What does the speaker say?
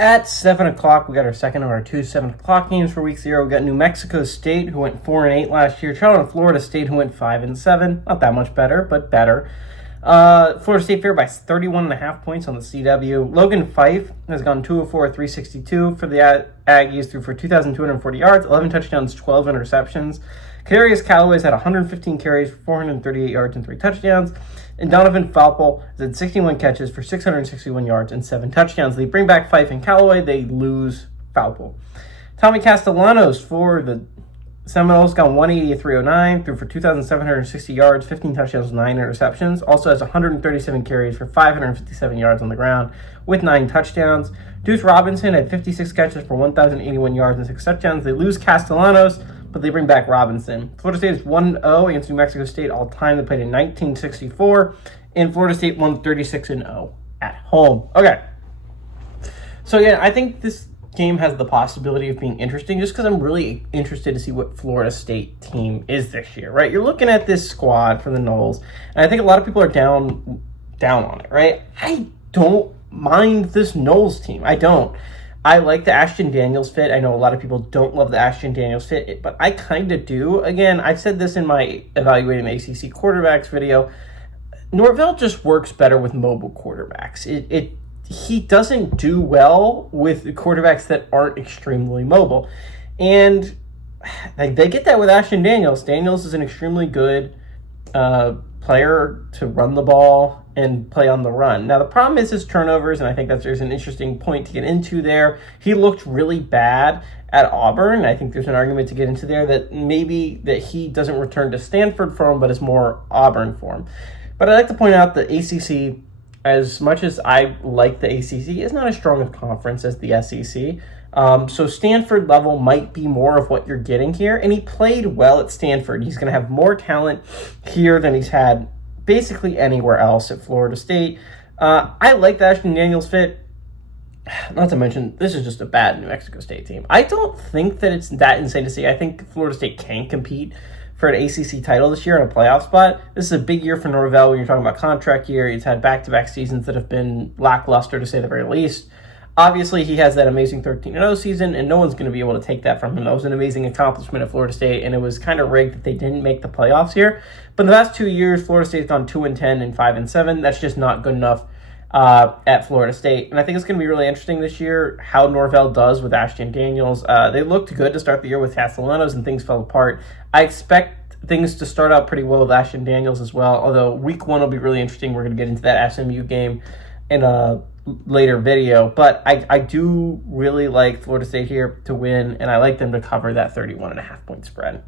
At 7 o'clock, we got our second of our two 7 o'clock games for week 0. We got New Mexico State, who went 4-8 last year. Charlotte and Florida State, who went 5-7. Not that much better, but better. Florida State favored by 31.5 points on the CW. Logan Fife has gone 2 of 4, 362 for the Aggies, threw for 2,240 yards, 11 touchdowns, 12 interceptions. Kadarius Callaway's had 115 carries for 438 yards and 3 touchdowns. And Donovan Falpel has had 61 catches for 661 yards and 7 touchdowns. They bring back Fife and Callaway. They lose Falpel. Tommy Castellanos for the Seminoles got 180-309, threw for 2,760 yards, 15 touchdowns, 9 interceptions. Also has 137 carries for 557 yards on the ground with 9 touchdowns. Deuce Robinson had 56 catches for 1,081 yards and 6 touchdowns. They lose Castellanos, but they bring back Robinson. Florida State is 1-0 against New Mexico State all time. They played in 1964, and Florida State won 36-0 at home. Okay. So, again, I think this game has the possibility of being interesting just because I'm really interested to see what Florida State team is this year, right? You're looking at this squad for the Noles, and I think a lot of people are down on it, right? I don't mind this Noles team. I don't. I like the Ashton Daniels fit. I know a lot of people don't love the Ashton Daniels fit, but I kind of do. Again, I've said this in my Evaluating the ACC Quarterbacks video. Norvell just works better with mobile quarterbacks. He doesn't do well with quarterbacks that aren't extremely mobile. And they get that with Ashton Daniels. Daniels is an extremely good player to run the ball and play on the run. Now, the problem is his turnovers, and I think there's an interesting point to get into there. He looked really bad at Auburn. I think there's an argument to get into there that maybe that he doesn't return to Stanford form, but is more Auburn form. But I'd like to point out that ACC, as much as I like the ACC, is not as strong a conference as the SEC. So Stanford level might be more of what you're getting here. And he played well at Stanford. He's going to have more talent here than he's had basically anywhere else at Florida State. I like the Ashton Daniels fit. Not to mention, this is just a bad New Mexico State team. I don't think that it's that insane to see. I think Florida State can compete for an ACC title this year in a playoff spot. This is a big year for Norvell when you're talking about contract year. He's had back-to-back seasons that have been lackluster, to say the very least. Obviously, he has that amazing 13-0 season, and no one's going to be able to take that from him. That was an amazing accomplishment at Florida State, and it was kind of rigged that they didn't make the playoffs here. But in the last 2 years, Florida State's gone 2-10 and 5-7. That's just not good enough at Florida State. And I think it's going to be really interesting this year how Norvell does with Ashton Daniels. They looked good to start the year with Castellanos, and things fell apart. I expect things to start out pretty well with Ashton Daniels as well, although week 1 will be really interesting. We're going to get into that SMU game in a later video, but I do really like Florida State here to win, and I like them to cover that 31.5 point spread.